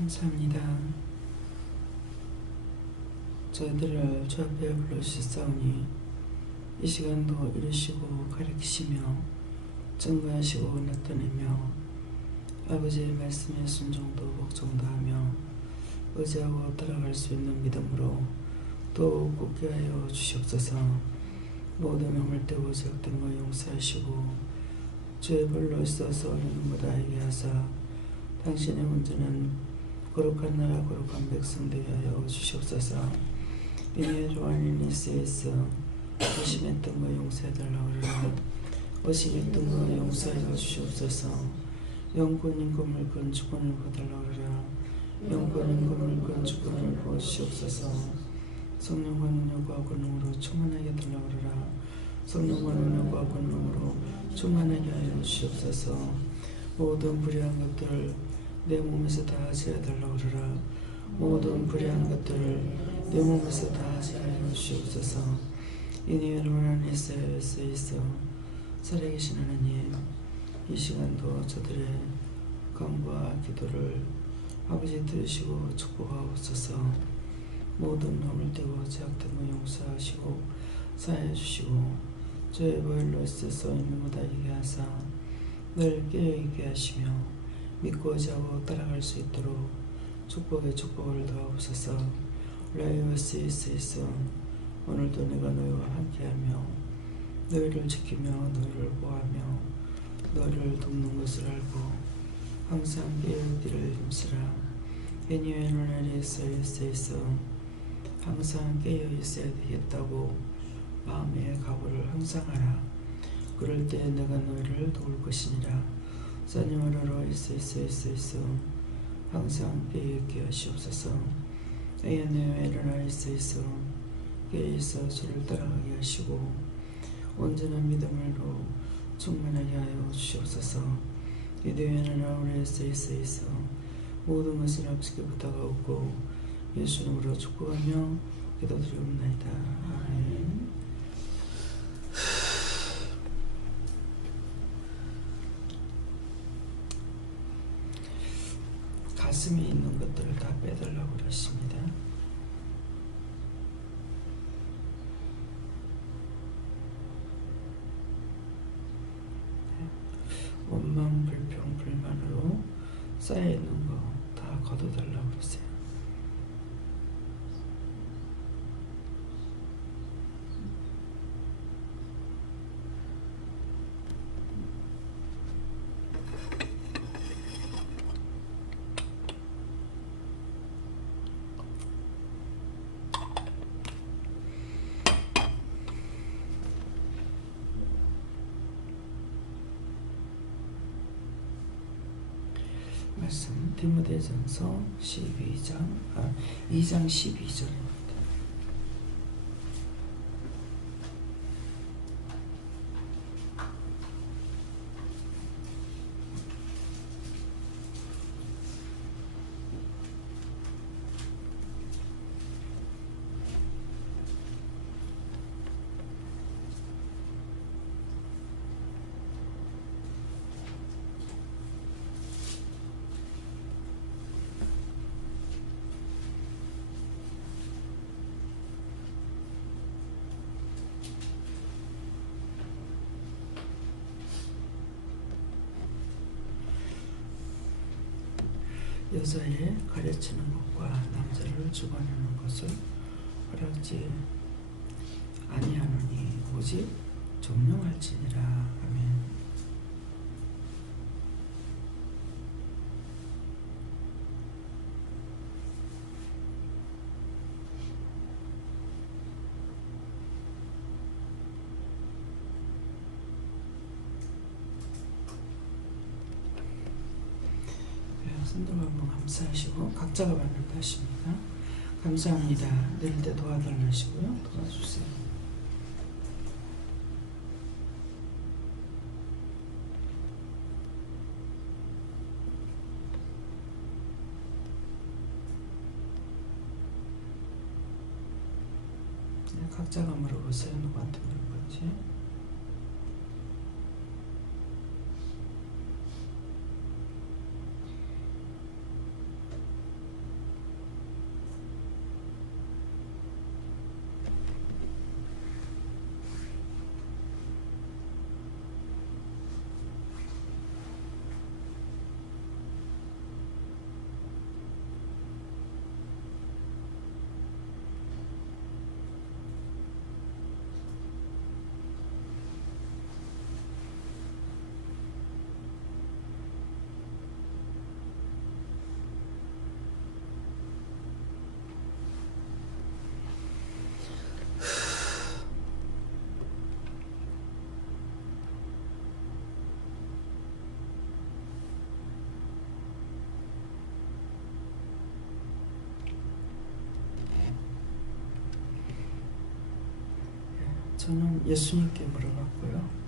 감사합니다. 저희들을 주 앞에 불러주셨사오니 이 시간도 이루시고 가르치시며 증거하시고 나타내며 아버지의 말씀에 순종도 복종도 하며 의지하고 따라갈 수 있는 믿음으로 더욱 굳게 하여 주시옵소서. 모든 허물 때고 제약된 것 용서하시고 주의 벌로 있어서 누구보다 알게 하사 당신의 문제는 거룩한 나라 거룩한 백성 되게 하여 주시옵소서. 이에 로아니니스에서 의심했던 것 용서해달라고 그러라. 의심했던 것 용서해 주시옵소서. 영권인 건물권 주권을 보달라고 그러라. 영권인 건물권 주권을 보시옵소서. 성령과 능력과 권능으로 충만하게 달라고 그러라. 성령과 능력과 권능으로 충만하게 하여 주시옵소서. 모든 불의한 것들을 내 몸에서 다 제하달라고 그러라. 모든 불의한 것들을 내 몸에서 다 제하여 주시옵소서. 이니 로나니스 있어 살아계신 하나님, 이 시간도 저들의 간구와 기도를 아버지 들으시고 축복하옵소서. 모든 허물되고 제약된 것 용서하시고 사해 주시고 저의 보혈로 있어서 있는 것 알게 하사 늘 깨어있게 하시며 믿고 자고 따라갈 수 있도록 축복에 축복을 더하옵소서. 라이오스이스이스 오늘도 내가 너희와 함께하며 너희를 지키며 너희를 보호하며 너희를 돕는 것을 알고 항상 깨어있기를 힘쓰라. 애니웨노나리스이스 항상 깨어있어야 되겠다고 마음의 각오를 항상 하라. 그럴 때 내가 너희를 도울 것이니라. 사니오로로 있어 항상 깨어있게 하시옵소서. 에야네오 일어나 있어 깨어있어 주를 따라가게 하시고 온전한 믿음으로 충만하게 하여 주시옵소서. 이대에는 아우레 있어 모든 것을 아버지께 부탁하옵고 예수 이름으로 축복하며 기도드리옵나이다. 아멘. 가슴에 있는 것들을 다 빼달라고 그러십니다. 원망, 불평, 불만으로 쌓여있는 거 다 걷어달라고 그러세요. 말씀 디모데전서 2장 12절입니다. 여자의 가르치는 것과 남자를 주관하는 것을 허락지 아니하노니 오직 존경할지니라. 아멘. 손들어 한번 감사하시고 각자가 받는다 하십니다. 감사합니다. 내릴 때 도와달라 하시고요. 도와주세요. 네, 각자가 물어보세요. 누구한테 물어볼지. 여기서는 예수님께 물어봤고요.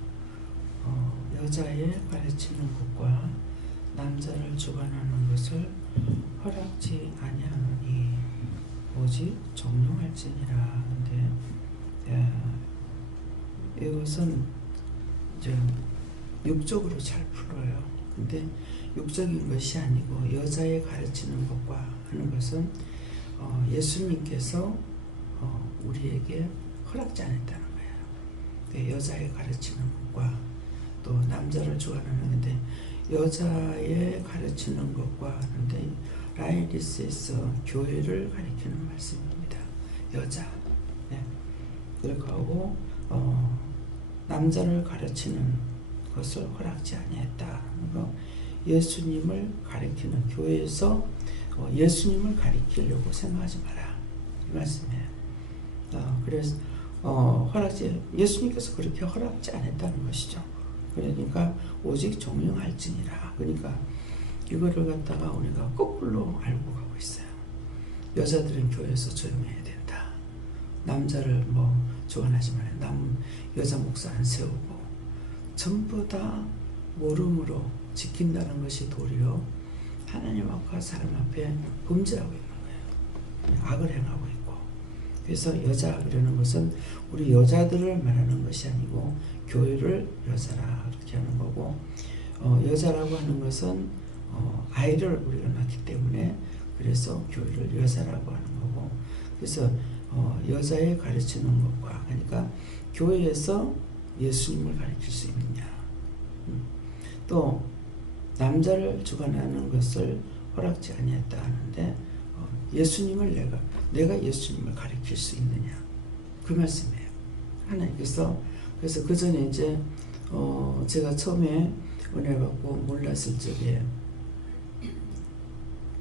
여자의 가르치는 것과 남자를 주관하는 것을 허락지 아니하노니 오직 종용할지니라. 근데 이것은 이제 육적으로 잘 풀어요. 근데 육적인 것이 아니고 여자의 가르치는 것과 하는 것은 예수님께서 우리에게 허락지 않았다는 거예요. 여자의 가르치는 것과 또 남자를 주관하는 건데 여자의 가르치는 것과 하는데 라이디스에서 교회를 가리키는 말씀입니다. 여자. 네. 그리고 남자를 가르치는 것을 허락지 아니했다. 예수님을 가리키는 교회에서 예수님을 가리키려고 생각하지 마라. 이 말씀이에요. 그래서 예수님께서 그렇게 허락지 않았다는 것이죠. 그러니까 오직 종용할지니라. 그러니까 이거를 갖다가 우리가 거꾸로 알고 가고 있어요. 여자들은 교회에서 조용해야 된다. 남자를 주관하지 말아야. 여자 목사 안 세우고 전부 다 모름으로 지킨다는 것이 도리어 하나님 앞과 사람 앞에 범죄하고 있는 거예요. 악을 행하고 있고. 그래서 여자 그러는 것은 우리 여자들을 말하는 것이 아니고 교회를 여자라 그렇게 하는 거고, 여자라고 하는 것은 아이를 우리가 낳기 때문에 그래서 교회를 여자라고 하는 거고, 그래서 여자의 가르치는 것과 그러니까 교회에서 예수님을 가르칠 수 있느냐, 또 남자를 주관하는 것을 허락지 아니했다 하는데 예수님을 내가 예수님을 가르칠 수 있느냐, 그 말씀이에요. 하나님께서. 그래서 그 전에 이제 제가 처음에 은혜 받고 몰랐을 적에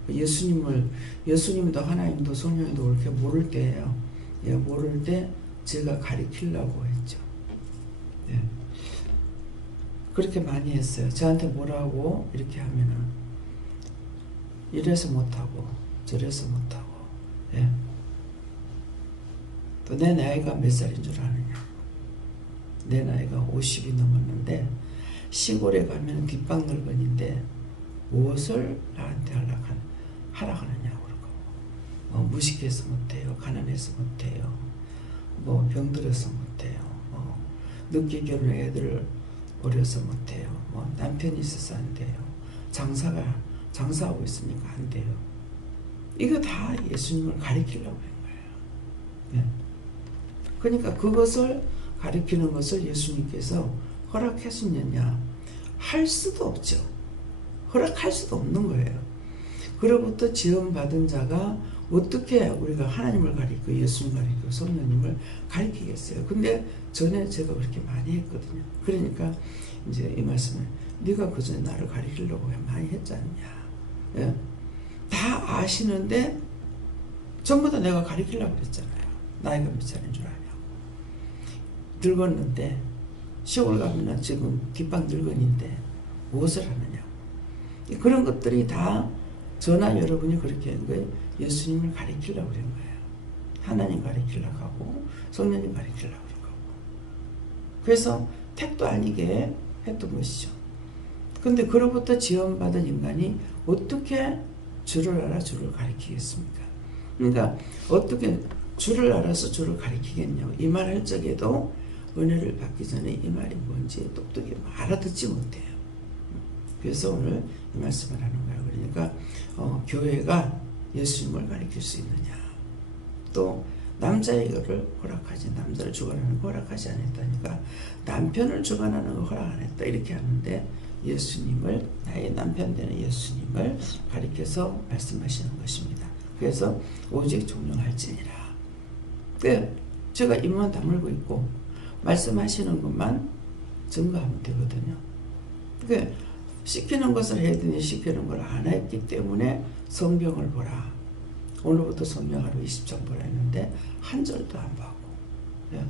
예수님도 하나님도 성령도 그렇게 모를 때예요. 예, 모를 때 제가 가르치려고 했죠. 예. 그렇게 많이 했어요. 저한테 뭐라고 이렇게 하면은 이래서 못하고 저래서 못하고. 예. 또 내 나이가 몇 살인 줄 아느냐. 내 나이가 50이 넘었는데 시골에 가면 뒷방 늙은인데 무엇을 나한테 하라하느냐고 그러고, 무식해서 못해요, 가난해서 못해요, 병들어서 못해요, 늦게 결혼한 애들 어려서 못해요, 남편이 있어서 안 돼요, 장사하고 있으니까 안 돼요. 이거 다 예수님을 가리키려고 한 거예요. 네. 그러니까 그것을 가리키는 것을 예수님께서 허락했었느냐? 할 수도 없죠. 허락할 수도 없는 거예요. 그로부터 지원받은 자가 어떻게 우리가 하나님을 가리키고 예수님을 가리키고 성령님을 가리키겠어요. 근데 전에 제가 그렇게 많이 했거든요. 그러니까 이제 이 말씀을 네가 그 전에 나를 가리키려고 많이 했지 않냐. 예? 다 아시는데 전부 다 내가 가리키려고 했잖아요. 나이가 몇 살인 줄 아냐고. 늙었는데 시골 가면 지금 뒷방 늙은인데 무엇을 하느냐. 그런 것들이 다 저나 여러분이 그렇게 한 거예요. 예수님을 가리키려고 그런 거예요. 하나님 가리키려고 하고 성령님 가리키려고 그런 거고. 그래서 택도 아니게 했던 것이죠. 근데 그로부터 지원받은 인간이 어떻게 주를 알아 주를 가리키겠습니까? 그러니까 어떻게 주를 알아서 주를 가리키겠냐고. 이 말 할 적에도 은혜를 받기 전에 이 말이 뭔지 똑똑히 알아듣지 못해요. 그래서 오늘 이 말씀을 하는 거예요. 그러니까 교회가 예수님을 가리킬 수 있느냐. 또 남자에게를 허락하지, 남자를 주관하는 거 허락하지 않았다니까 남편을 주관하는 거 허락 안 했다 이렇게 하는데 예수님을, 나의 남편 되는 예수님을 가리켜서 말씀하시는 것입니다. 그래서 오직 종용할지니라. 제가 입만 다물고 있고 말씀하시는 것만 증거하면 되거든요. 시키는 것을 해야 되니 시키는 걸 안 했기 때문에 성경을 보라. 오늘부터 성경 하루 20장 보라 했는데 한 절도 안 봤고. 예.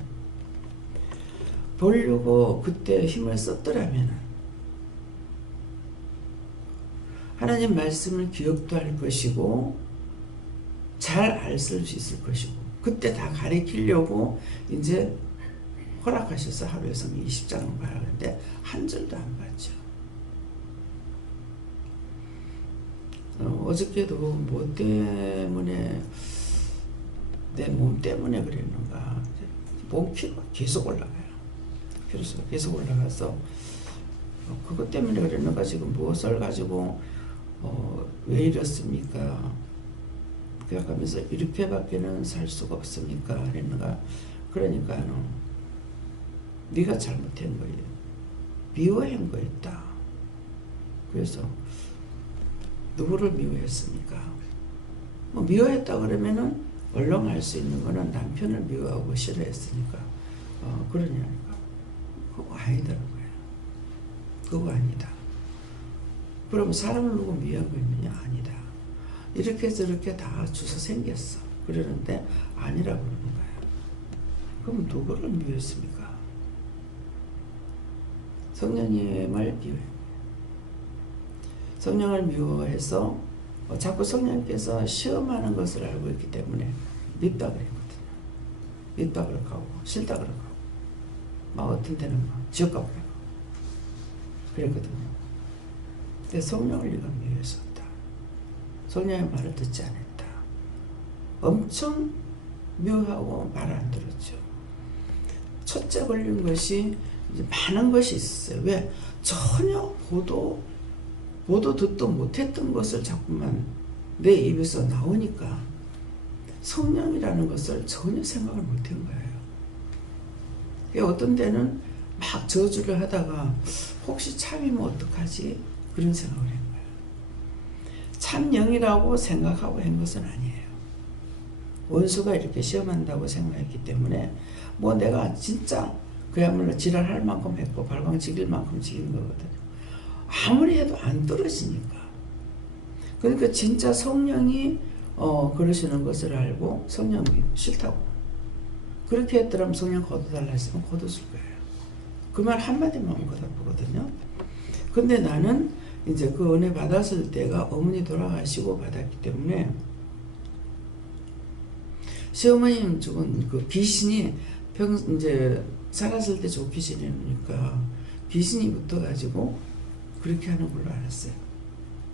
보려고 그때 힘을 썼더라면 하나님 말씀을 기억도 할 것이고 잘 알 수 있을 것이고 그때 다 가리키려고 이제 허락하셔서 하루에 성경 20장을 말하는데 한 절도 안 봤죠. 어저께도 뭐 때문에 내 몸 때문에 그랬는가 몸 키로가 계속 올라가요. 그래서 계속 올라가서 그것 때문에 그랬는가 지금 무엇을 가지고 왜 이렇습니까? 그래가면서 이렇게밖에는 살 수가 없습니까? 그랬는가? 그러니까 네가 잘못한 거예요. 미워한 거였다. 그래서 누구를 미워했습니까? 뭐 미워했다 그러면은 얼렁 할 수 있는 거는 남편을 미워하고 싫어했으니까 그러냐니까. 그거 아니더라고요. 그거 아니다. 그럼 사람을 누구 미워한 거 있느냐? 아니다. 이렇게 저렇게 다 주워 생겼어. 그러는데 아니라고 그러는 거야. 그럼 누구를 미워했습니까? 성령님을 미워해. 성령을 미워해서 자꾸 성령께서 시험하는 것을 알고 있기 때문에 밉다 그랬거든요. 밉다 그러고 싫다 그러고 막 어떤 때는 막 지옥 가고 그랬거든요. 근데 성령을 네가 미워했었다. 성령의 말을 듣지 않았다. 엄청 미워하고 말을 안 들었죠. 첫째 걸린 것이 이제 많은 것이 있었어요. 왜? 전혀 보도 듣도 못했던 것을 자꾸만 내 입에서 나오니까 성령이라는 것을 전혀 생각을 못한 거예요. 어떤 때는 막 저주를 하다가 혹시 참이면 어떡하지? 그런 생각을 한 거예요. 참 영이라고 생각하고 한 것은 아니에요. 원수가 이렇게 시험한다고 생각했기 때문에 뭐 내가 진짜 그야말로 지랄할 만큼 했고 발광지길 만큼 지긴 거거든요. 아무리 해도 안 떨어지니까. 그러니까 진짜 성령이 그러시는 것을 알고 성령이 싫다고. 그렇게 했더라면 성령 거둬달라 했으면 거뒀을 거예요. 그 말 한마디만 거둬보거든요. 근데 나는 이제 그 은혜 받았을 때가 어머니 돌아가시고 받았기 때문에 시어머님 죽은 그 귀신이 이제 살았을 때 좋게 지내니까 귀신이 붙어가지고 그렇게 하는 걸로 알았어요.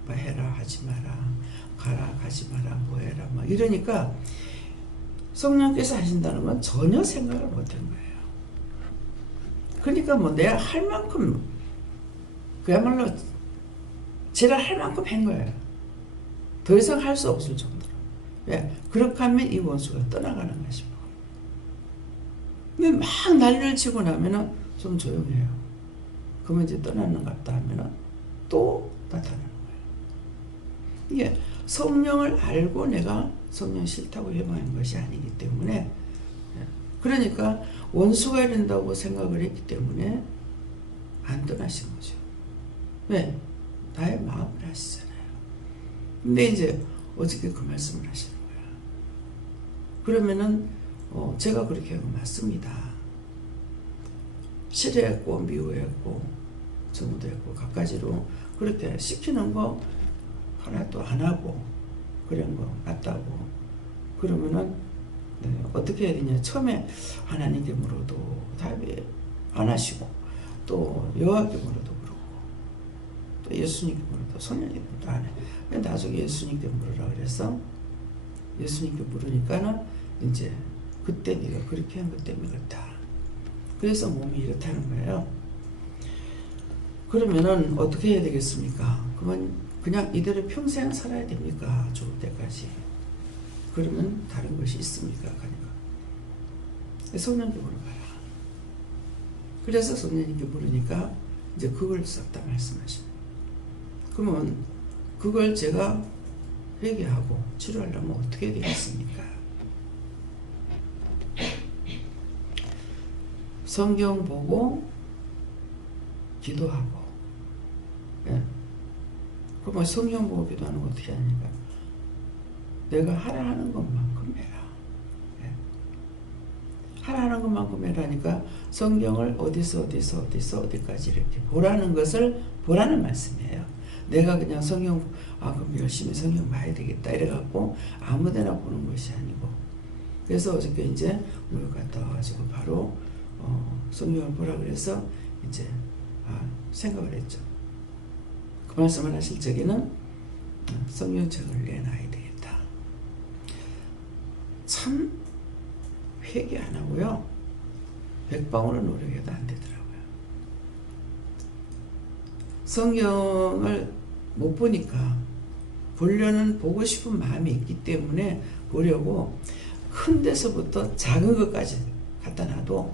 뭐 해라 하지 마라 가라 가지 마라 뭐 해라 막 이러니까 성령께서 하신다는 건 전혀 생각을 못한 거예요. 그러니까 뭐 내가 할 만큼 그야말로 제가 할 만큼 한 거예요. 더 이상 할 수 없을 정도로. 왜? 그렇게 하면 이 원수가 떠나가는 것이고. 근데 막 난리를 치고 나면은 좀 조용해요. 그러면 이제 떠나는 것 같다 하면은 또 나타나는 거예요. 이게 성령을 알고 내가 성령 싫다고 해방한 것이 아니기 때문에 그러니까 원수가 이런다고 생각을 했기 때문에 안 떠나신 거죠. 왜? 나의 마음을 아시잖아요. 근데 이제 어저께 그 말씀을 하시는 거야. 그러면은 제가 그렇게 하고 맞습니다. 싫어했고 미워했고 정도 했고 갖가지로 그렇게 시키는 거 하나도 안 하고 그런 거 맞다고 그러면은 어떻게 해야 되냐. 처음에 하나님께 물어도 답이 안 하시고 또 여호와께 물어도 그러고 또 예수님께 물어도 성령님께 물어도 안 해. 나중에 예수님께 물으라 그래서 예수님께 물으니까는 이제 그때 네가 그렇게 한 것 때문에 그렇다. 그래서 몸이 이렇다는 거예요. 그러면은 어떻게 해야 되겠습니까? 그냥 이대로 평생 살아야 됩니까? 죽을 때까지. 그러면 다른 것이 있습니까? 하니까 성령님께 물어봐라. 그래서 성령님께 물으니까 이제 그걸 싹 다 말씀하시는. 그러면 그걸 제가 회개하고 치료하려면 어떻게 되겠습니까? 성경 보고 기도하고. 예. 그럼 성경 보고 기도하는 거 어떻게 하니까? 내가 하라 하는 것만큼 해라. 예. 하라 하는 것만큼 해라니까 성경을 어디까지 이렇게 보라는 것을 보라는 말씀이에요. 내가 그냥 성경 그럼 열심히 성경 봐야 되겠다 이래갖고 아무데나 보는 것이 아니고. 그래서 어저께 이제 목욕 갔다 와가지고 바로 성경을 보라 그래서 이제 생각을 했죠. 그 말씀을 하실 적에는 성경책을 내놔야 되겠다. 참 회개 안 하고요. 백방으로 노력해도 안 되더라고요. 성경을 못 보니까 보려는 보고 싶은 마음이 있기 때문에 보려고 큰 데서부터 작은 것까지 갖다 놔도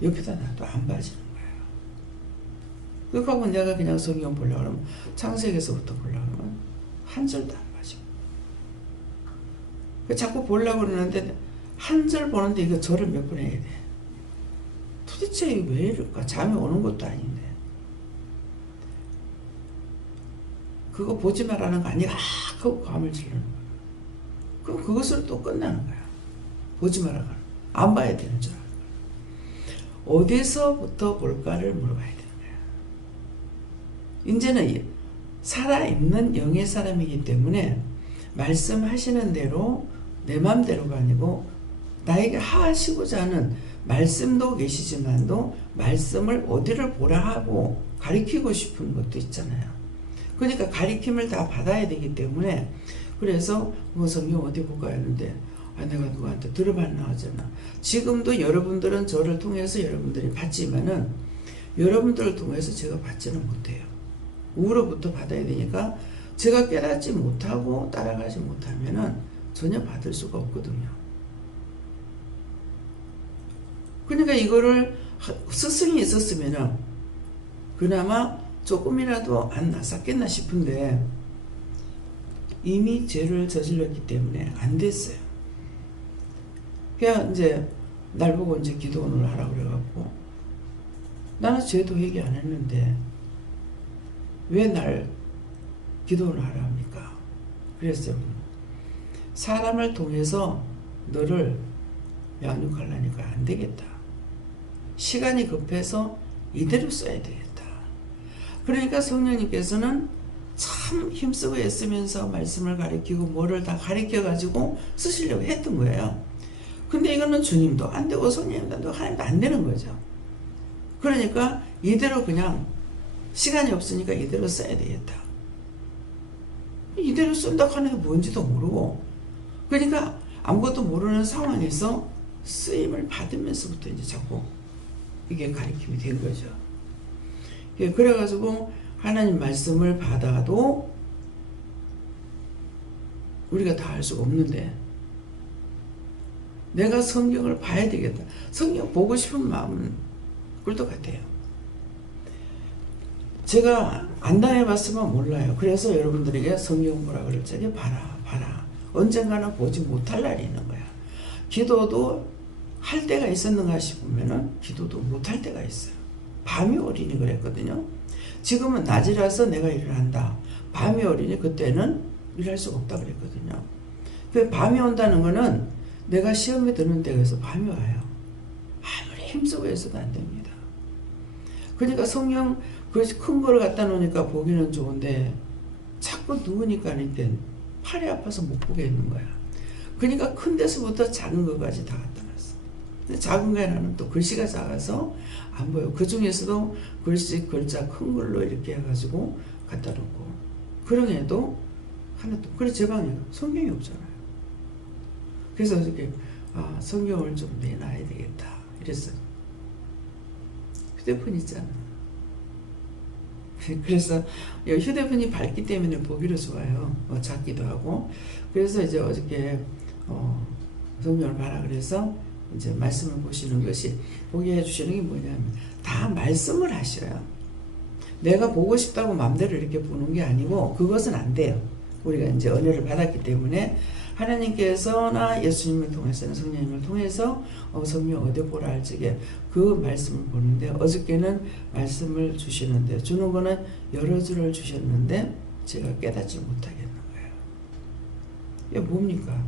옆에다 놔도 안 빠지는 거예요. 그러고 내가 그냥 성경 보려고 하면 창세기에서부터 보려고 하면 한 절도 안 빠지고 자꾸 보려고 그러는데 한 절 보는데 이거 절을 몇 번 해야 돼. 도대체 왜 이럴까? 잠이 오는 것도 아닌데 그거 보지 말라는 거 아니야? 하고 감을 지르는 거야. 그럼 그것으로 또 끝나는 거야. 보지 말라고 하는 거야. 안 봐야 되는 줄 알아요. 어디서부터 볼까를 물어봐야 되는 거야. 이제는 살아있는 영의 사람이기 때문에 말씀하시는 대로 내 마음대로가 아니고 나에게 하시고자 하는 말씀도 계시지만도 말씀을 어디를 보라 하고 가리키고 싶은 것도 있잖아요. 그러니까 가리킴을 다 받아야 되기 때문에 그래서 성경 어디 볼까 했는데 내가 누구한테 들어봤나 하잖아. 지금도 여러분들은 저를 통해서 여러분들이 받지만은 여러분들을 통해서 제가 받지는 못해요. 우로부터 받아야 되니까 제가 깨닫지 못하고 따라가지 못하면은 전혀 받을 수가 없거든요. 그러니까 이거를 스승이 있었으면은 그나마 조금이라도 안 나섰겠나 싶은데 이미 죄를 저질렀기 때문에 안 됐어요. 그냥 이제 날 보고 이제 기도원을 하라고 그래갖고 나는 죄도 회개 안 했는데 왜 날 기도원을 하라 합니까? 그랬어요. 사람을 통해서 너를 양육하려니까 안 되겠다. 시간이 급해서 이대로 써야 되겠다. 그러니까 성령님께서는 참 힘쓰고 애쓰면서 말씀을 가리키고 뭐를 다 가리켜가지고 쓰시려고 했던 거예요. 근데 이거는 주님도 안 되고 성령님도 안 되고 하나님도 안 되는 거죠. 그러니까 이대로 그냥 시간이 없으니까 이대로 써야 되겠다. 이대로 쓴다고 하는 게 뭔지도 모르고 그러니까 아무것도 모르는 상황에서 쓰임을 받으면서부터 이제 자꾸 이게 가리킴이 된 거죠. 그래가지고 하나님 말씀을 받아도 우리가 다 할 수가 없는데 내가 성경을 봐야 되겠다. 성경 보고 싶은 마음은 꿀떡 같아요. 제가 안 당해봤으면 몰라요. 그래서 여러분들에게 성경 보라 그럴 적에 봐라. 언젠가는 보지 못할 날이 있는 거야. 기도도 할 때가 있었는가 싶으면은 기도도 못할 때가 있어요. 밤이 오리니 그랬거든요. 지금은 낮이라서 내가 일을 한다. 밤이 오리니 그때는 일할 수가 없다 그랬거든요. 그 밤이 온다는 거는 내가 시험에 드는 데에서 밤이 와요. 아무리 힘쓰고 해서도 안 됩니다. 그러니까 성경 큰 거를 갖다 놓으니까 보기는 좋은데 자꾸 누우니까 이때 팔이 아파서 못 보게 있는 거야. 그러니까 큰 데서부터 작은 것까지 다 갖다 놨어. 근데 작은 거에는 또 글씨가 작아서 안 보여. 그 중에서도 글자 큰 걸로 이렇게 해가지고 갖다 놓고 그러게도 하나도 그래 제 방에 성경이 없잖아요. 그래서 이렇게 성경을 좀 내놔야 되겠다 이랬어요. 휴대폰 있잖아. 그래서 휴대폰이 밝기 때문에 보기로 좋아요. 작기도 하고. 그래서 이제 어저께 성경을 봐라 그래서 이제 말씀을 보시는 것이 보게 해주시는 게 뭐냐면 다 말씀을 하셔요. 내가 보고 싶다고 마음대로 이렇게 보는 게 아니고 그것은 안 돼요. 우리가 이제 은혜를 받았기 때문에 하나님께서나 예수님을 통해서는 성령님을 통해서 성경 어디 보라 할 적에 그 말씀을 보는데 어저께는 말씀을 주시는데 주는 거는 여러 줄을 주셨는데 제가 깨닫지 못하겠는 거예요. 이게 뭡니까?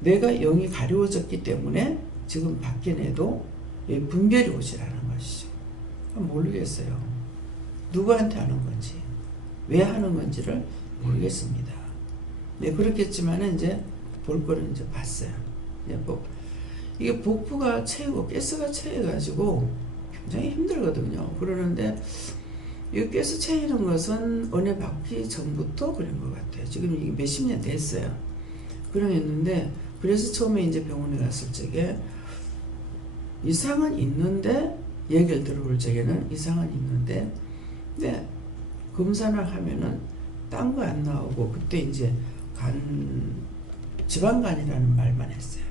내가 영이 가려워졌기 때문에 지금 밖에 내도 분별이 오시라는 것이죠. 모르겠어요. 누구한테 하는 건지 왜 하는 건지를 모르겠습니다. 네, 그렇겠지만은 이제 볼 거는 이제 봤어요. 이게 복부가 채이고 가스가 채여가지고 굉장히 힘들거든요. 그러는데 이 가스 채이는 것은 은혜 받기 전부터 그런 것 같아요. 지금 이게 몇십 년 됐어요. 그러했는데 그래서 처음에 이제 병원에 갔을 적에 이상은 있는데 얘기를 들어볼 적에는 이상은 있는데 근데 검사를 하면은 딴 거 안 나오고 그때 이제 지방간이라는 말만 했어요.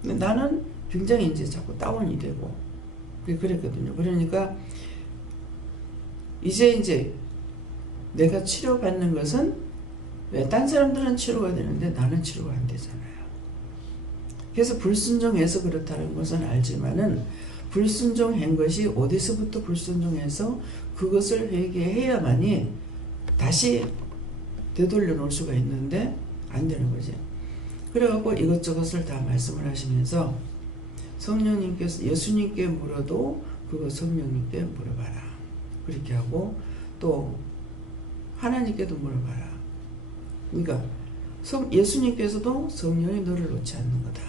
근데 나는 굉장히 이제 자꾸 다운이 되고 그랬거든요. 그러니까 이제 내가 치료받는 것은 왜 딴 사람들은 치료가 되는데 나는 치료가 안 되잖아요. 그래서 불순종해서 그렇다는 것은 알지만은 불순종한 것이 어디서부터 불순종해서 그것을 회개해야만이 다시 되돌려 놓을 수가 있는데 안 되는 거지. 그래갖고 이것저것을 다 말씀을 하시면서 성령님께서 예수님께 물어도 그거 성령님께 물어봐라. 그렇게 하고 또 하나님께도 물어봐라. 그러니까 예수님께서도 성령이 너를 놓지 않는 거다.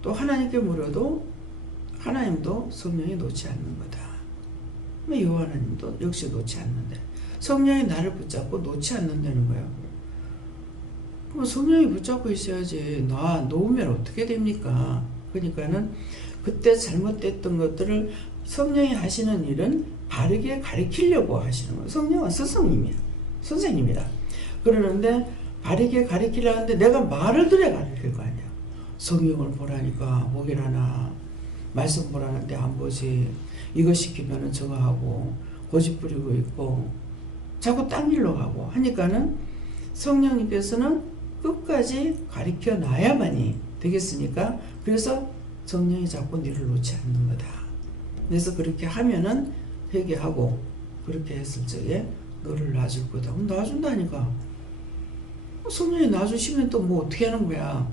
또 하나님께 물어도 하나님도 성령이 놓지 않는 거다. 여호와 하나님도 역시 놓지 않는데 성령이 나를 붙잡고 놓지 않는다는 거예요. 그럼 성령이 붙잡고 있어야지. 놓으면 어떻게 됩니까? 그러니까는 그때 잘못됐던 것들을 성령이 하시는 일은 바르게 가르치려고 하시는 거예요. 성령은 스승님이야. 선생님이라. 그러는데 바르게 가르치려 하는데 내가 말을 들어야 가르칠 거 아니야. 성경을 보라니까 보길 하나. 말씀 보라는데 안 보지. 이거 시키면은 저거 하고 고집 부리고 있고 자꾸 딴 일로 가고 하니까는 성령님께서는 끝까지 가르쳐 놔야만이 되겠으니까 그래서 성령이 자꾸 너를 놓지 않는 거다. 그래서 그렇게 하면은 회개하고 그렇게 했을 적에 너를 놔줄 거다. 그럼 놔준다니까. 성령이 놔주시면 또 뭐 어떻게 하는 거야.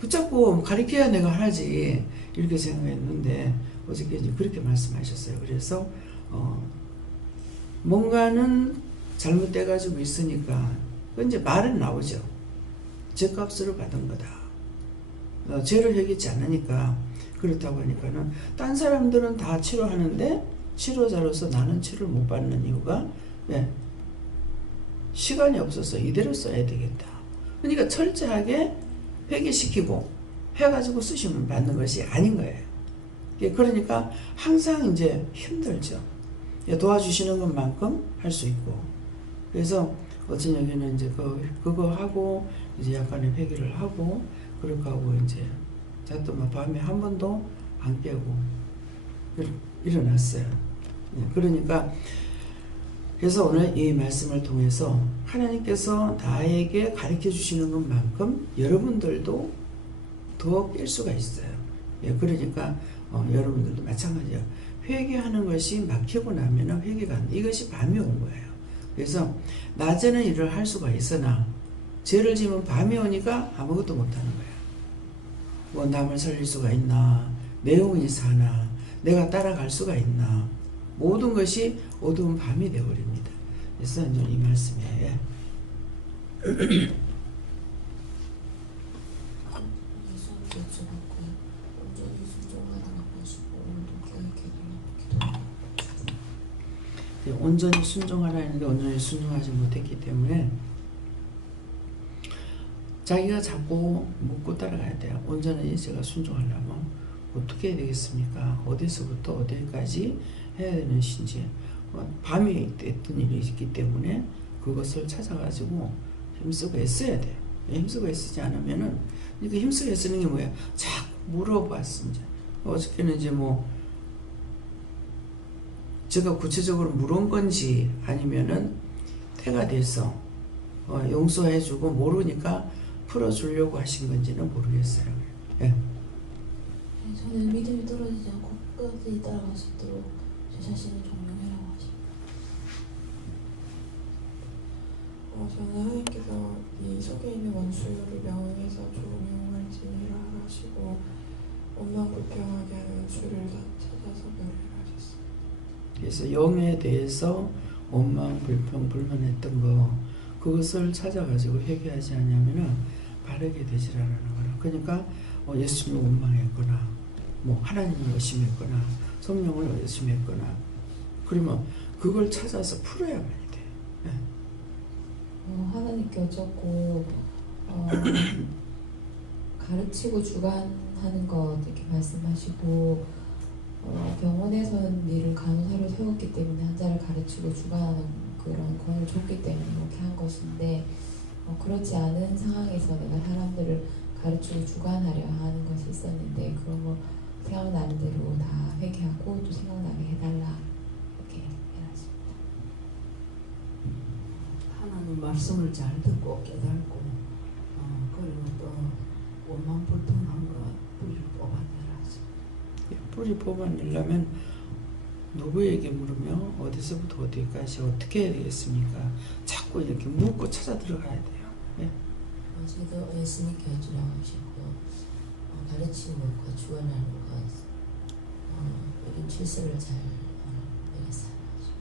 붙잡고 가르쳐야 내가 하지. 이렇게 생각했는데 어저께 이제 그렇게 말씀하셨어요. 그래서 뭔가는 잘못돼가지고 있으니까 이제 말은 나오죠. 죄값으로 받은 거다. 죄를 해결치 않으니까 그렇다고 하니까는 딴 사람들은 다 치료하는데 치료자로서 나는 치료를 못 받는 이유가 왜? 시간이 없어서 이대로 써야 되겠다. 그러니까 철저하게 회개시키고 해가지고 쓰시면 받는 것이 아닌 거예요. 그러니까 항상 이제 힘들죠. 도와주시는 것만큼 할 수 있고. 그래서 어떤 여기는 이제 그거 하고 이제 약간의 회개를 하고 그렇게 하고 이제 잤더만 밤에 한 번도 안 깨고 일어났어요. 그러니까 그래서 오늘 이 말씀을 통해서 하나님께서 나에게 가르쳐 주시는 것만큼 여러분들도 더 깰 수가 있어요. 그러니까 여러분들도 마찬가지예요. 회개하는 것이 막히고 나면 회개가 안 돼. 이것이 밤이 온 거예요. 그래서 낮에는 일을 할 수가 있으나 죄를 지면 밤이 오니까 아무것도 못하는 거예요. 뭐 남을 살릴 수가 있나, 내용이 사나, 내가 따라갈 수가 있나, 모든 것이 어두운 밤이 되어버립니다. 그래서 이제 이 말씀에 온전히 순종하라 했는데 온전히 순종하지 못했기 때문에 자기가 자꾸 묻고 따라가야 돼요. 온전히 제가 순종하려면 어떻게 해야 되겠습니까? 어디서부터 어디까지 해야 되는 신지 밤이 있던 일이 있기 때문에 그것을 찾아가지고 힘쓰고 애써야 돼요. 힘쓰고 애쓰지 않으면은 그러니까 힘쓰고 애쓰는 게 뭐야? 자꾸 물어봤습니다. 어저께는 이제 뭐 제가 구체적으로 물은 건지 아니면은 태가 돼서 용서해주고 모르니까 풀어주려고 하신 건지는 모르겠어요. 예. 저는 믿음이 떨어지지 않고 끝까지 따라갈 수 있도록 제 자신을 점령해라고 하십니다. 저는 하나님께서 이 속에 있는 원수를 명령해서 종용할지니라 하시고 원망 불평하게 하는 수를 다 찾아서 멸하라 하셨습니다. 그래서 영에 대해서 원망, 불평, 불만했던 거 그것을 찾아가지고 회개하지 않으면은 바르게 되질 않는 거라. 그러니까 예수님을 원망했거나 뭐 하나님을 의심했거나 성령을 의심했거나 그러면 그걸 찾아서 풀어야만이 돼. 네. 하나님께 어쩌고 가르치고 주관하는 것 이렇게 말씀하시고 병원에서는 일을 간호사로 세웠기 때문에 환자를 가르치고 주관하는 그런 권을 줬기 때문에 이렇게 한 것인데 그렇지 않은 상황에서 내가 사람들을 가르치고 주관하려 하는 것이 있었는데 그런 거 생각나는 대로 다 회개하고 또 생각나게 해달라 이렇게 해놨습니다. 하나님 말씀을 잘 듣고 깨달고 그리고 또 원망불통한 거 뿌리를 뽑아내라. 뿌리 뽑아내려면 누구에게 물으며 어디서부터 어디까지 어떻게 해야 되겠습니까? 자꾸 이렇게 묻고 찾아 들어가야 돼요. 네. 저도 예수님께 해주라고 하시고 가르치는 것과 주관하는 것과 우리 질서를 잘 살아가지고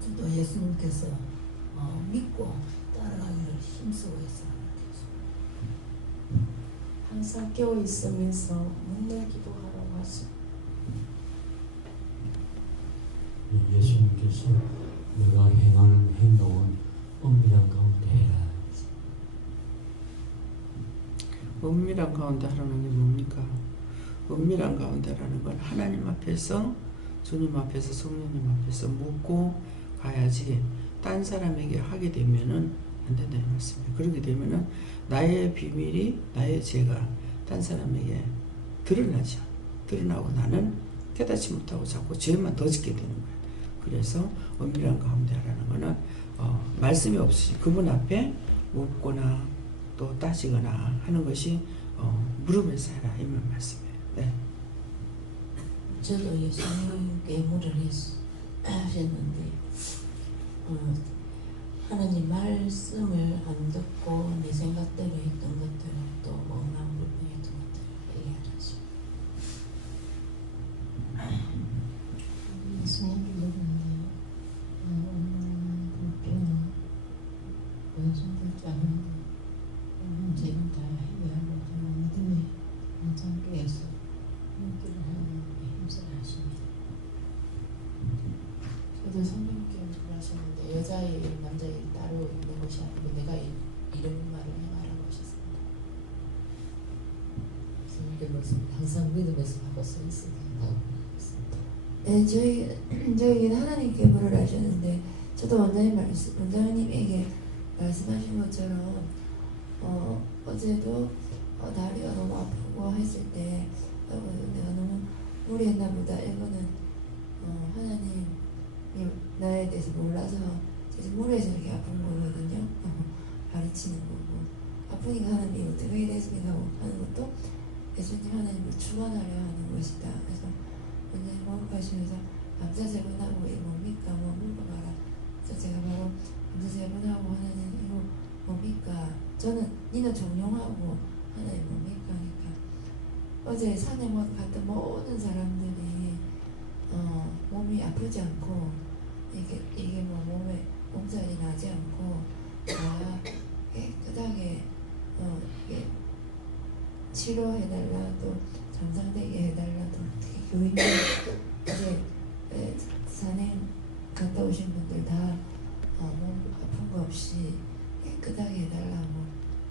저도 예수님께서 믿고 따라가기를 힘쓰고 있어요. 항상 깨어 있으면서 맨날 기도하라고 하시고 예수님께서 내가 행하는 행동은 은밀한 가운데 해라. 은밀한 가운데 하라는 게 뭡니까? 은밀한 가운데라는 건 하나님 앞에서 주님 앞에서 성령님 앞에서 묻고 가야지 딴 사람에게 하게 되면은 안 된다는 말씀이에요. 그렇게 되면은 나의 비밀이 나의 죄가 딴 사람에게 드러나죠. 드러나고 나는 깨닫지 못하고 자꾸 죄만 더 짓게 되는 거예요. 그래서 은밀한 가운데 하라는 거는 말씀이 없으시 그분 앞에 묻거나 또 따지거나 하는 것이 물으면서 해라 이런 말씀이에요. 네. 저도 예수님께 물을 하셨는데 하나님 말씀을 안 듣고 내 생각대로 했던 것들은 또 원망불평했던 것들을 얘기하죠. 예수님께 물었는데 원망불평 원수들지 않는데 문제는 다 해결하고 저는 믿음의 안장교에서 눈길을 하는 힘쓰라 하십니다. 저도 성령께 말씀하셨는데 여자일 남자일 따로 있는 것이 아니고 내가 이런 말을 행하라고 하셨습니다. 예수님께 말씀 항상 믿음에서 하고 서 있습니다. 네, 저희 하나님께 물을 하셨는데 저도 원장님에게 말씀하신 것처럼 어제도 다리가 너무 아프고 했을 때 내가 너무 무리했나 보다. 이거는 하나님이 나에 대해서 몰라서 무리해서 이렇게 아픈 거거든요. 가르치는 거고 아프니까 하나님이 어떻게 하게 됐습니까 하는 것도 예수님 하나님을 주관하려 하는 것이다. 그래서 원장님 목욕하시면서 감사 제문하고 이거 뭡니까? 뭐 물어봐라. 그래서 제가 바로 감사 제문하고 하나님 이거 뭡니까? 저는 니는 정령하고 하나님 뭡니까? 하니까 어제 산에 갔던 모든 사람들이 몸이 아프지 않고 이게 뭐 몸에 몸살이 나지 않고 다 깨끗하게 이게 치료해달라 또 정상되게 해달라 또 특히 교인들 이제 산에 갔다 오신 분들 다 몸 아픈 거 없이 깨끗하게 해달라고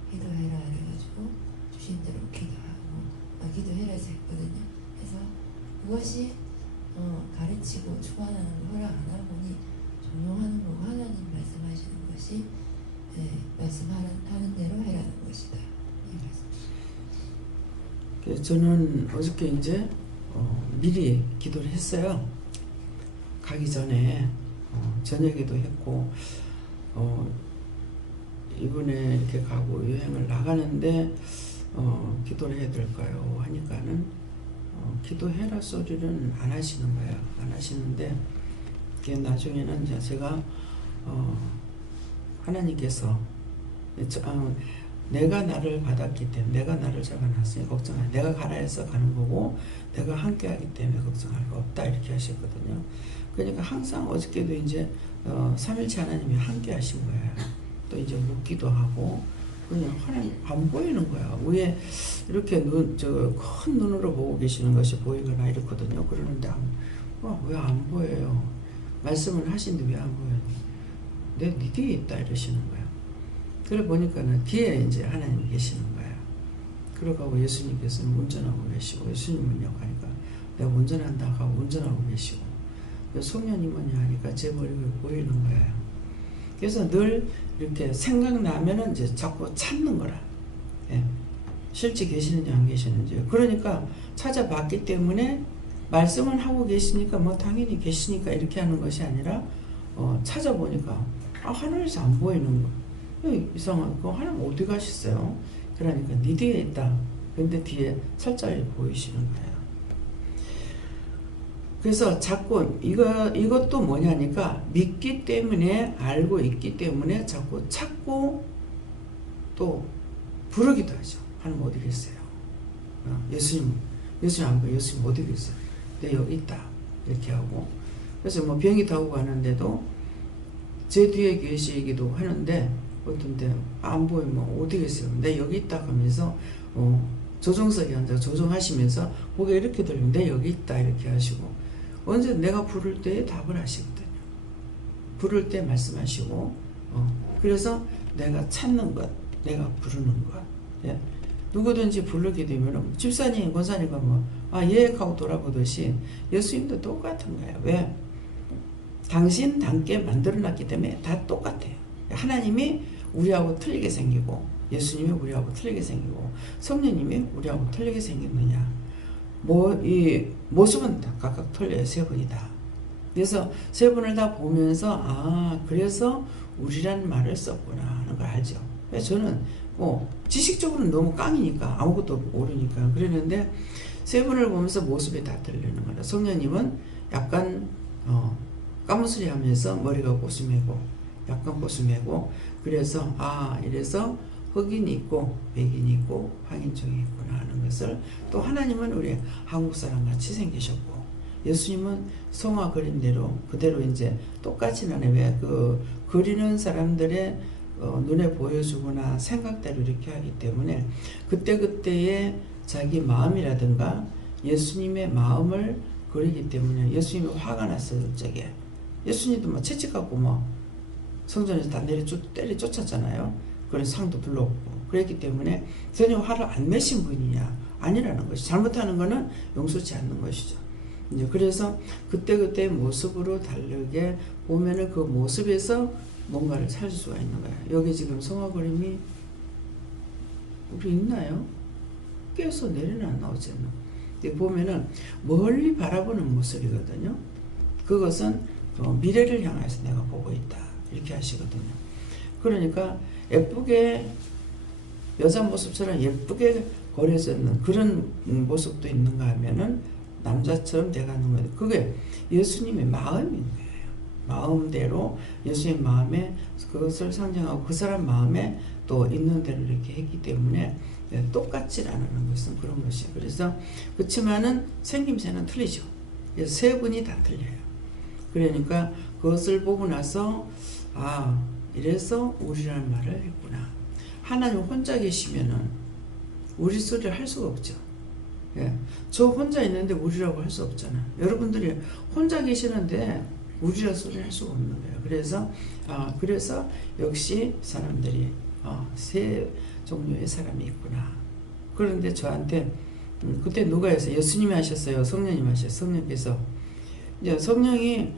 기도해라 해가지고 주신 대로 기도하고 기도해라 했거든요. 그래서 그것이 가르치고 주관하는 거 허락 안 하고니 종용하는 거고 하나님 말씀하시는 것이 말씀하는 대로 해라는 것이다. 저는 어저께 이제 미리 기도를 했어요. 가기 전에 저녁에도 했고 이번에 이렇게 가고 여행을 나가는데 기도를 해야 될까요? 하니까는 기도해라 소리는 안 하시는 거예요. 안 하시는데 나중에는 제가 하나님께서 내가 나를 받았기 때문에 내가 나를 잡아놨으니 걱정하지 내가 가라 해서 가는 거고 내가 함께 하기 때문에 걱정할 거 없다 이렇게 하셨거든요. 그러니까 항상 어저께도 이제 삼일체 하나님이 함께 하신 거예요. 또 이제 묻기도 하고 그냥 하나님 안 보이는 거야. 위에 이렇게 큰 눈으로 보고 계시는 것이 보이거나 이렇거든요. 그러는데 왜 안 보여요? 말씀을 하시는데 왜 안 보여요? 네 뒤에 있다 이러시는 거야. 그래 보니까는 뒤에 이제 하나님이 계시는 거야. 그러고 예수님께서는 운전하고 계시고, 예수님은요 하니까 내가 운전한다 하고 운전하고 계시고, 성령님은요 하니까 제 머리가 보이는 거예요. 그래서 늘 이렇게 생각나면은 이제 자꾸 찾는 거라. 예. 실제 계시는지 안 계시는지. 그러니까 찾아봤기 때문에 말씀을 하고 계시니까 뭐 당연히 계시니까 이렇게 하는 것이 아니라 찾아보니까 하늘에서 안 보이는 거. 이상하고 하나님 어디 가셨어요? 그러니까 네 뒤에 있다. 근데 뒤에 살짝 보이시는 거예요. 그래서 자꾸 이것도 뭐냐니까 믿기 때문에 알고 있기 때문에 자꾸 찾고 또 부르기도 하죠. 하나님 어디 계세요? 예수님 안 보여. 예수님 어디 계세요? 네 여기 있다. 이렇게 하고 그래서 뭐 비행기 타고 가는데도 제 뒤에 계시기도 하는데 어떤 때 안 보이면 어디 계세요? 네 여기 있다 하면서 조종석에 앉아 조종하시면서 고개 이렇게 들리면 네 여기 있다 이렇게 하시고 언제 내가 부를 때 답을 하시거든요. 부를 때 말씀하시고 그래서 내가 찾는 것, 내가 부르는 것. 예. 누구든지 부르게 되면 집사님, 권사님과 하고 돌아보듯이 예수님도 똑같은 거예요. 왜? 당신 당께 만들어놨기 때문에 다 똑같아요. 하나님이 우리하고 틀리게 생기고 예수님이 우리하고 틀리게 생기고 성령님이 우리하고 틀리게 생겼느냐. 이 모습은 다 각각 틀려요. 세 분이다. 그래서 세 분을 다 보면서 그래서 우리란 말을 썼구나 하는 걸 알죠. 저는 지식적으로는 너무 깡이니까 아무것도 모르니까 그랬는데 세 분을 보면서 모습이 다 틀리는 거라. 성령님은 약간 까무스리 하면서 머리가 고스매고 약간 고스매고 그래서 이래서 흑인이 있고 백인이 있고 황인종이 있구나 하는 것을 또 하나님은 우리 한국 사람 같이 생기셨고 예수님은 성화 그림대로 그대로 이제 똑같이는 왜 그리는 사람들의 눈에 보여주거나 생각대로 이렇게 하기 때문에 그때그때의 자기 마음이라든가 예수님의 마음을 그리기 때문에 예수님이 화가 났을 적에 예수님도 채찍갖고 성전에서 다 때려 쫓았잖아요. 그래서 상도 불렀고 그랬기 때문에 전혀 화를 안 내신 분이냐 아니라는 것이 잘못하는 것은 용서치 않는 것이죠. 이제 그래서 그때그때 모습으로 다르게 보면은 그 모습에서 뭔가를 찾을 수가 있는 거예요. 여기 지금 성화 그림이 우리 있나요? 깨서 내려놔 나오지 않나? 보면은 멀리 바라보는 모습이거든요. 그것은 미래를 향해서 내가 보고 있다 이렇게 하시거든요. 그러니까 예쁘게 여자 모습처럼 예쁘게 거려져 있는 그런 모습도 있는가 하면은 남자처럼 돼가는 거예요. 그게 예수님의 마음인 거예요. 마음대로 예수님의 마음에 그것을 상징하고 그 사람 마음에 또 있는 대로 이렇게 했기 때문에 똑같지 않은 것은 그런 것이에요. 그래서 그렇지만은 생김새는 틀리죠. 그래서 세 분이 다 틀려요. 그러니까 그것을 보고 나서 이래서 우리라는 말을 했구나. 하나님 혼자 계시면은 우리 소리를 할 수가 없죠. 예. 저 혼자 있는데 우리라고 할 수 없잖아. 여러분들이 혼자 계시는데 우리라 소리를 할 수가 없는 거예요. 그래서 역시 사람들이 세 종류의 사람이 있구나. 그런데 저한테 그때 누가 했어요? 예수님이 하셨어요? 성령님 하셨어요? 성령께서 이제 성령이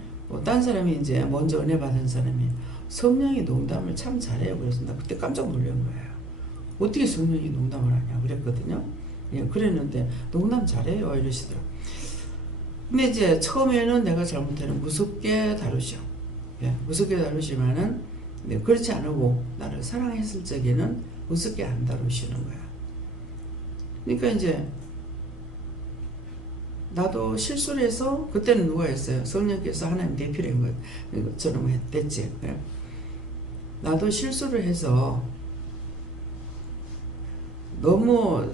딴 사람이 이제 먼저 은혜 받은 사람이 성령이 농담을 참 잘해요. 그래서 나 그때 깜짝 놀란 거예요. 어떻게 성령이 농담을 하냐 그랬거든요. 예, 그랬는데 농담 잘해요 이러시더라고요. 근데 이제 처음에는 내가 잘못하면 무섭게 다루죠. 예, 무섭게 다루지만은 그렇지 않고 나를 사랑했을 적에는 무섭게 안 다루시는 거야. 그러니까 이제 나도 실수를 해서 그때는 누가 했어요? 성령께서 하나님 대표인 것처럼 됐지. 나도 실수를 해서 너무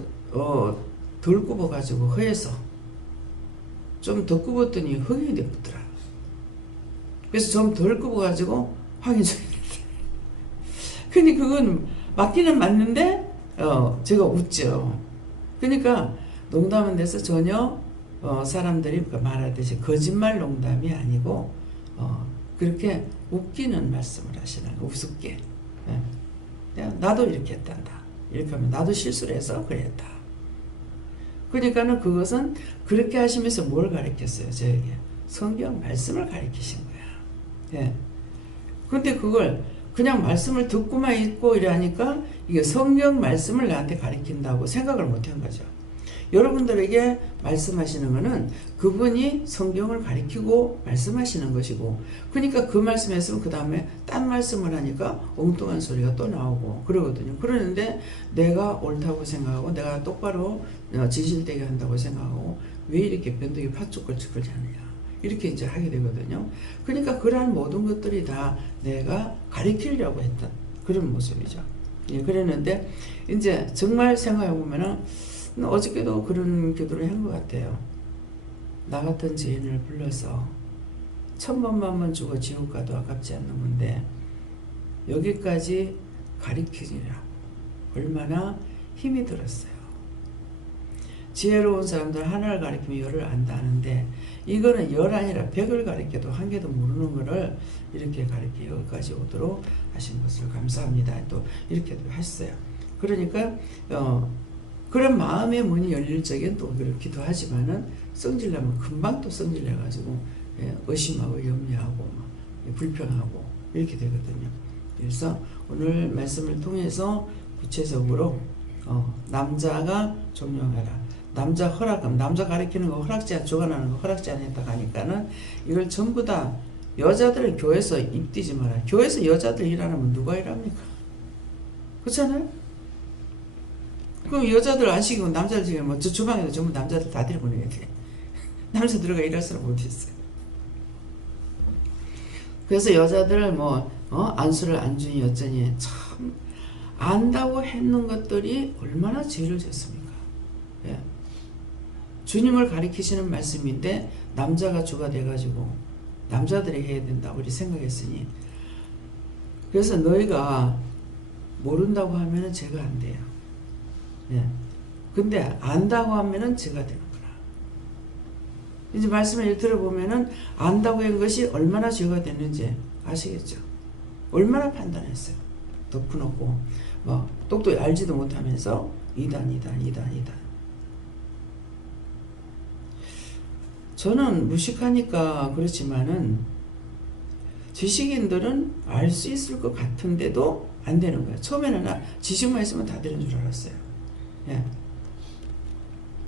덜 굽어가지고 허해서 좀 더 굽었더니 흑인이 됐더라. 그래서 좀 덜 굽어가지고 황인종이 됐더라. 근데 그건 맞기는 맞는데 제가 웃죠. 그러니까 농담은 돼서 전혀 사람들이 말하듯이 거짓말 농담이 아니고 그렇게 웃기는 말씀을 하시는 거, 우습게. 나도 이렇게 했단다. 이렇게 하면 나도 실수를 해서 그랬다. 그러니까는 그것은 그렇게 하시면서 뭘 가르쳤어요? 저에게 성경 말씀을 가르치신 거야. 예. 근데 그걸 그냥 말씀을 듣고만 있고 이러니까 이게 성경 말씀을 나한테 가르친다고 생각을 못한 거죠. 여러분들에게 말씀하시는 것은 그분이 성경을 가르치고 말씀하시는 것이고, 그러니까 그 말씀했으면 그 다음에 딴 말씀을 하니까 엉뚱한 소리가 또 나오고 그러거든요. 그러는데 내가 옳다고 생각하고 내가 똑바로 진실되게 한다고 생각하고 왜 이렇게 변덕이 팥죽걸죽을 하느냐, 이렇게 이제 하게 되거든요. 그러니까 그러한 모든 것들이 다 내가 가르치려고 했던 그런 모습이죠. 예, 그랬는데 이제 정말 생각해 보면은 어저께도 그런 기도를 한 것 같아요. 나 같은 죄인을 불러서 1000번만 주고 지옥 가도 아깝지 않는 건데 여기까지 가르치느라 얼마나 힘이 들었어요. 지혜로운 사람들 하나를 가르치면 열을 안다는데 이거는 열 아니라 100을 가르쳐도 한 개도 모르는 거를 이렇게 가르쳐 여기까지 오도록 하신 것을 감사합니다. 또 이렇게도 했어요. 그러니까 그런 마음의 문이 열릴 적엔 또 그렇기도 하지만은 성질나면 금방 또 성질내가지고 의심하고 염려하고 불평하고 이렇게 되거든요. 그래서 오늘 말씀을 통해서 구체적으로 남자가 존경하라. 남자 허락함, 남자 가르치는 거 허락제한, 주관하는 거 허락제한 했다 하니까는 이걸 전부 다 여자들은 교회에서 입뛰지 마라. 교회에서 여자들 일하면 누가 일합니까? 그렇잖아요? 그럼 여자들 안 시키고 남자들 지금 뭐 저 주방에도 전부 남자들 다 들여보내야 돼. 남자들과 일할 사람 어디 있어요? 그래서 여자들 안수를 안 주니 어쩌니 참 안다고 했는 것들이 얼마나 죄를 졌습니까? 예. 주님을 가리키시는 말씀인데 남자가 주가 돼가지고 남자들이 해야 된다고 우리 생각했으니, 그래서 너희가 모른다고 하면은 죄가 안 돼요. 예. 근데 안다고 하면은 죄가 되는 거라. 이제 말씀을 들어보면은 안다고 한 것이 얼마나 죄가 됐는지 아시겠죠? 얼마나 판단했어요. 덮어놓고 똑똑히 알지도 못하면서 이단. 저는 무식하니까 그렇지만은 지식인들은 알 수 있을 것 같은데도 안 되는 거예요. 처음에는 지식만 있으면 다 되는 줄 알았어요. 예.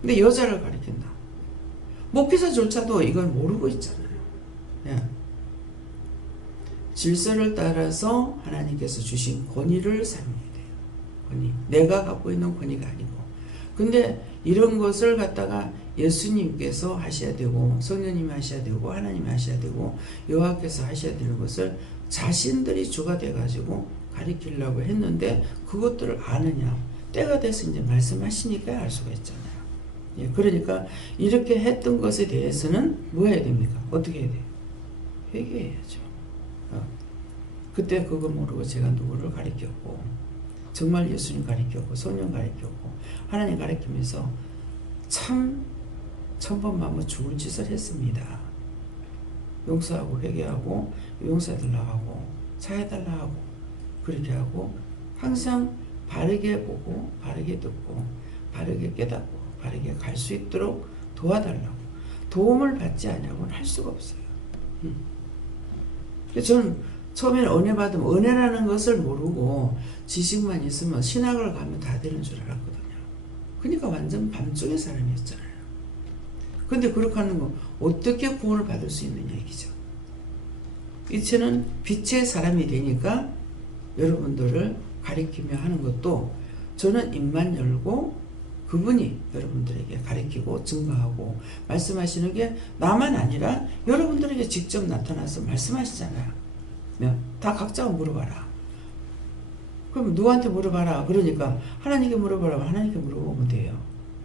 근데 여자를 가리킨다. 목회자조차도 이걸 모르고 있잖아요. 예. 질서를 따라서 하나님께서 주신 권위를 사용해야 돼요. 권위. 내가 갖고 있는 권위가 아니고. 근데 이런 것을 갖다가 예수님께서 하셔야 되고 성령님이 하셔야 되고 하나님이 하셔야 되고 여호와께서 하셔야 되는 것을 자신들이 주가 돼가지고 가리키려고 했는데 그것들을 아느냐. 때가 돼서 이제 말씀하시니까 알 수가 있잖아요. 예, 그러니까 이렇게 했던 것에 대해서는 뭐 해야 됩니까? 어떻게 해야 돼요? 회개해야죠. 그때 그거 모르고 제가 누구를 가리켰고 정말 예수님 가리켰고 성령 가리켰고 하나님 가리키면서 참 1000번만 죽을 짓을 했습니다. 용서하고 회개하고 용서해달라고 하고 사해달라고 하고 그렇게 하고 항상 바르게 보고 바르게 듣고 바르게 깨닫고 바르게 갈 수 있도록 도와달라고. 도움을 받지 않으면 할 수가 없어요. 저는 처음에는 은혜 받으면 은혜라는 것을 모르고 지식만 있으면 신학을 가면 다 되는 줄 알았거든요. 그러니까 완전 밤중의 사람이었잖아요. 근데 그렇게 하는 거 어떻게 구원을 받을 수 있느냐 얘기죠. 이제는 빛의 사람이 되니까 여러분들을 가리키며 하는 것도 저는 입만 열고 그분이 여러분들에게 가리키고 증거하고 말씀하시는 게 나만 아니라 여러분들에게 직접 나타나서 말씀하시잖아요. 다 각자가 물어봐라. 그럼 누구한테 물어봐라. 그러니까 하나님께 물어봐라. 하나님께 물어보면 돼요.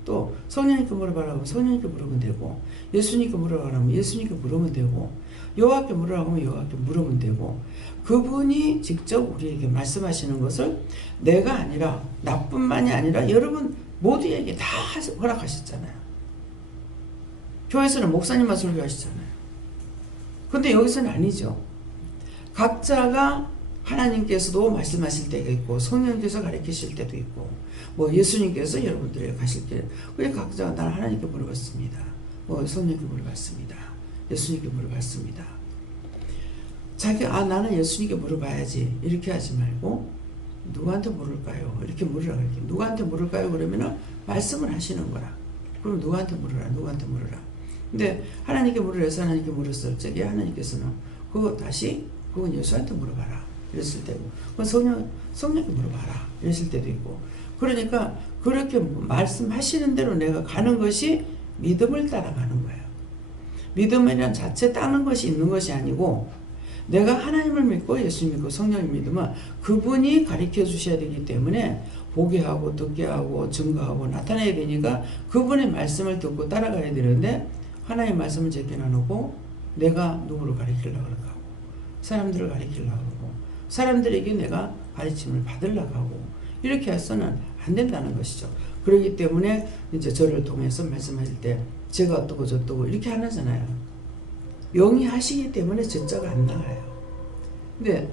또 성령님께 물어봐라. 성령님께 물으면 되고 예수님께 물어봐라. 예수님께 물으면 되고 여호와께 물으라고 하면 여호와께 물으면 되고, 그분이 직접 우리에게 말씀하시는 것을 내가 아니라, 나뿐만이 아니라 여러분 모두에게 다 허락하셨잖아요. 교회에서는 목사님만 설교하시잖아요. 근데 여기서는 아니죠. 각자가 하나님께서도 말씀하실 때가 있고, 성령께서 가르치실 때도 있고, 뭐 예수님께서 여러분들에게 가실 때, 왜 각자가 나는 하나님께 물어봤습니다. 뭐 성령께 물어봤습니다. 예수님께 물어봤습니다. 자기가 나는 예수님께 물어봐야지 이렇게 하지 말고, 누구한테 물을까요? 이렇게 물으라고 할게요. 누구한테 물을까요? 그러면은 말씀을 하시는 거라. 그럼 누구한테 물으라, 누구한테 물으라. 근데 하나님께 물으라 해서 하나님께 물었을 적에 하나님께서는 그건 예수한테 물어봐라 이랬을 때고, 그건 성령께 물어봐라 이랬을 때도 있고. 그러니까 그렇게 말씀하시는 대로 내가 가는 것이 믿음을 따라가는 거예요. 믿음이란 자체 따는 것이 있는 것이 아니고, 내가 하나님을 믿고 예수 믿고 성령을 믿으면 그분이 가르쳐 주셔야 되기 때문에 보게 하고 듣게 하고 증거하고 나타나야 되니까 그분의 말씀을 듣고 따라가야 되는데, 하나님의 말씀을 제게 나누고 내가 누구를 가르치려고 하고, 사람들을 가르치려고 하고, 사람들에게 내가 가르침을 받으려고 하고, 이렇게 해서는 안 된다는 것이죠. 그렇기 때문에 이제 저를 통해서 말씀하실 때 제가 어떠고 저떠고 이렇게 안 하잖아요. 영이 하시기 때문에 저자가 안 나와요. 근데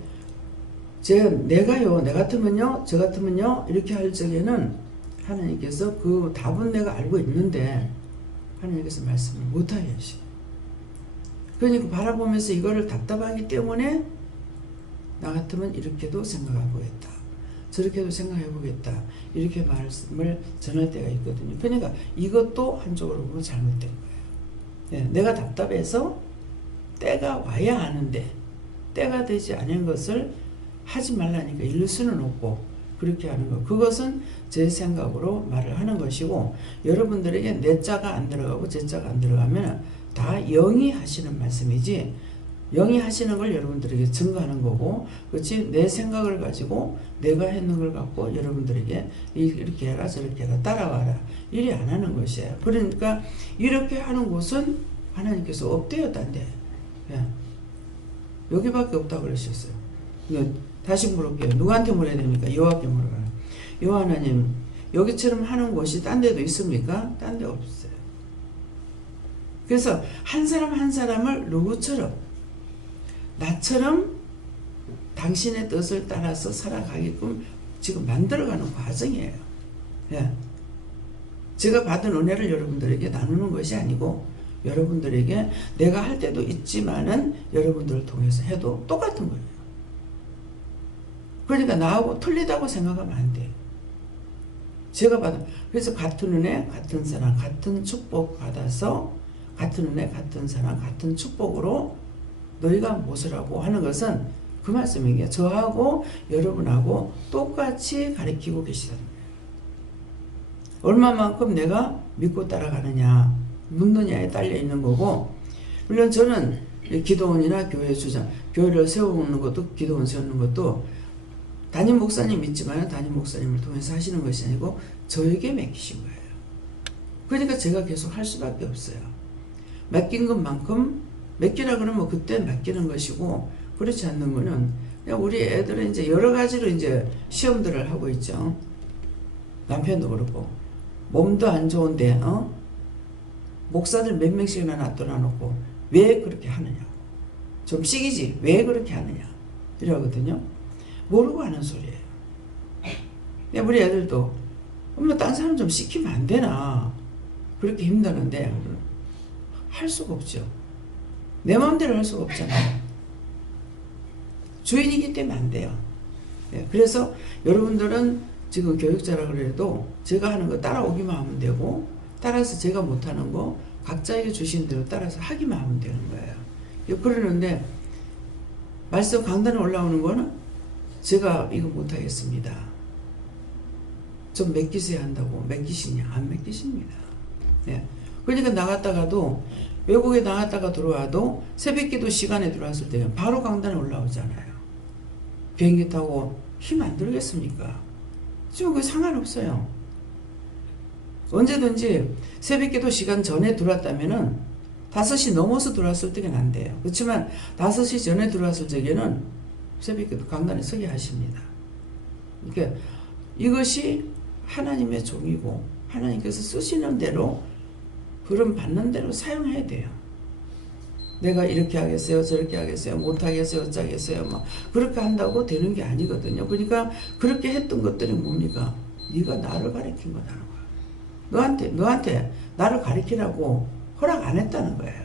내 같으면요, 저 같으면요 이렇게 할 적에는 하나님께서 그 답은 내가 알고 있는데 하나님께서 말씀을 못하게 하시고, 그러니까 바라보면서 이거를 답답하기 때문에 나 같으면 이렇게도 생각해 보겠다, 저렇게도 생각해 보겠다, 이렇게 말씀을 전할 때가 있거든요. 그러니까 이것도 한쪽으로 보면 잘못된 거예요. 내가 답답해서 때가 와야 하는데 때가 되지 않은 것을 하지 말라니까 이럴 수는 없고, 그렇게 하는 것, 그것은 제 생각으로 말을 하는 것이고, 여러분들에게 내 자가 안 들어가고 제 자가 안 들어가면 다 영이 하시는 말씀이지, 영이 하시는 걸 여러분들에게 증거하는 거고, 그렇지 내 생각을 가지고 내가 했는 걸 갖고 여러분들에게 이렇게 해라 저렇게 해라 따라와라 이리 안 하는 것이에요. 그러니까 이렇게 하는 곳은 하나님께서 없대요. 딴데 여기밖에 없다고 그러셨어요. 다시 물을게요. 누구한테 물어야 됩니까? 여호와께 물어라. 여호와 하나님, 여기처럼 하는 곳이 딴 데도 있습니까? 딴 데 없어요. 그래서 한 사람 한 사람을 누구처럼, 나처럼 당신의 뜻을 따라서 살아가게끔 지금 만들어가는 과정이에요. 제가 받은 은혜를 여러분들에게 나누는 것이 아니고, 여러분들에게 내가 할 때도 있지만은 여러분들을 통해서 해도 똑같은 거예요. 그러니까 나하고 틀리다고 생각하면 안 돼요. 제가 그래서 같은 은혜, 같은 사랑, 같은 축복 받아서 같은 은혜, 같은 사랑, 같은 축복으로 너희가 무엇을 하고 하는 것은 그 말씀이에요. 저하고 여러분하고 똑같이 가르치고 계시다는 거예요. 얼마만큼 내가 믿고 따라가느냐, 묻느냐에 딸려 있는 거고, 물론 저는 기도원이나 교회 주장, 교회를 세우는 것도, 기도원 세우는 것도 담임 목사님 있지만 담임 목사님을 통해서 하시는 것이 아니고 저에게 맡기신 거예요. 그러니까 제가 계속 할 수밖에 없어요. 맡긴 것만큼 맡기라 그러면 그때 맡기는 것이고, 그렇지 않는 거는 그냥 우리 애들은 이제 여러 가지로 이제 시험들을 하고 있죠. 남편도 그렇고 몸도 안 좋은데 목사들 몇 명씩이나 놔둬놓고 왜 그렇게 하느냐고, 좀 시기지 왜 그렇게 하느냐 이러거든요. 모르고 하는 소리예요. 우리 애들도 엄마 딴 사람 좀 시키면 안 되나, 그렇게 힘드는데 할 수가 없죠. 내 마음대로 할 수가 없잖아요. 주인이기 때문에 안 돼요. 그래서 여러분들은 지금 교육자라 그래도 제가 하는 거 따라오기만 하면 되고, 따라서 제가 못하는 거 각자에게 주신 대로 따라서 하기만 하면 되는 거예요. 그러는데 말씀 강단에 올라오는 거는 제가 이거 못하겠습니다. 좀 맡기셔야 한다고 맡기시냐? 안 맡기십니다. 그러니까 나갔다가도, 외국에 나갔다가 들어와도 새벽기도 시간에 들어왔을 때는 바로 강단에 올라오잖아요. 비행기 타고 힘 안 들겠습니까? 지금 그거 상관없어요. 언제든지 새벽기도 시간 전에 들어왔다면은 5시 넘어서 들어왔을 때는 안 돼요. 그렇지만 5시 전에 들어왔을 적에는 새벽에도 강단에 서게 하십니다. 그러니까 이것이 하나님의 종이고 하나님께서 쓰시는 대로 그런 받는 대로 사용해야 돼요. 내가 이렇게 하겠어요, 저렇게 하겠어요, 못하겠어요, 어쩌겠어요, 막 그렇게 한다고 되는 게 아니거든요. 그러니까 그렇게 했던 것들이 뭡니까? 네가 나를 가르친 거다는 거야. 너한테 나를 가르치라고 허락 안 했다는 거예요.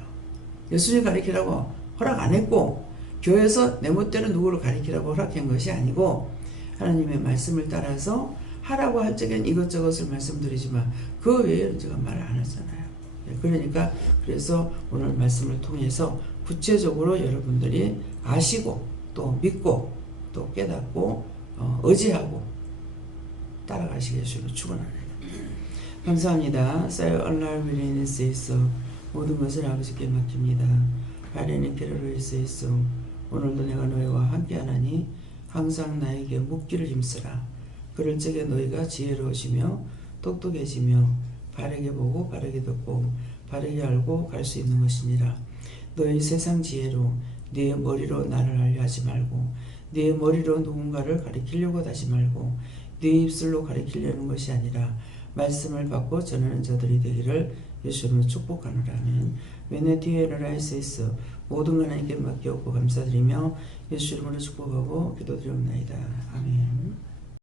예수님 가르치라고 허락 안 했고, 교회에서 내 멋대로 누구를 가르치라고 허락한 것이 아니고, 하나님의 말씀을 따라서 하라고 할 적엔 이것저것을 말씀드리지만 그 외에는 제가 말을 안 하잖아요. 그러니까 그래서 오늘 말씀을 통해서 구체적으로 여러분들이 아시고 또 믿고 또 깨닫고 의지하고 따라가시길 주로 축원합니다. 감사합니다. 쌓여 얼날 위에 수 있어 모든 것을 아버지께 맡깁니다. 아련히 필요로 있어 있어 오늘도 내가 너희와 함께하나니 항상 나에게 묻기를 힘쓰라. 그럴 적에 너희가 지혜로우시며 똑똑해지며 바르게 보고 바르게 듣고 바르게 알고 갈 수 있는 것이니라. 너희 세상 지혜로 네 머리로 나를 알려 하지 말고 네 머리로 누군가를 가리키려고 하지 말고 네 입술로 가리키려는 것이 아니라 말씀을 받고 전하는 자들이 되기를 예수님으로 축복하노라면 베네티에라라이세스 모든 하나님께 맡기옵고 감사드리며 예수 이름으로 축복하고 기도드리옵나이다. 아멘.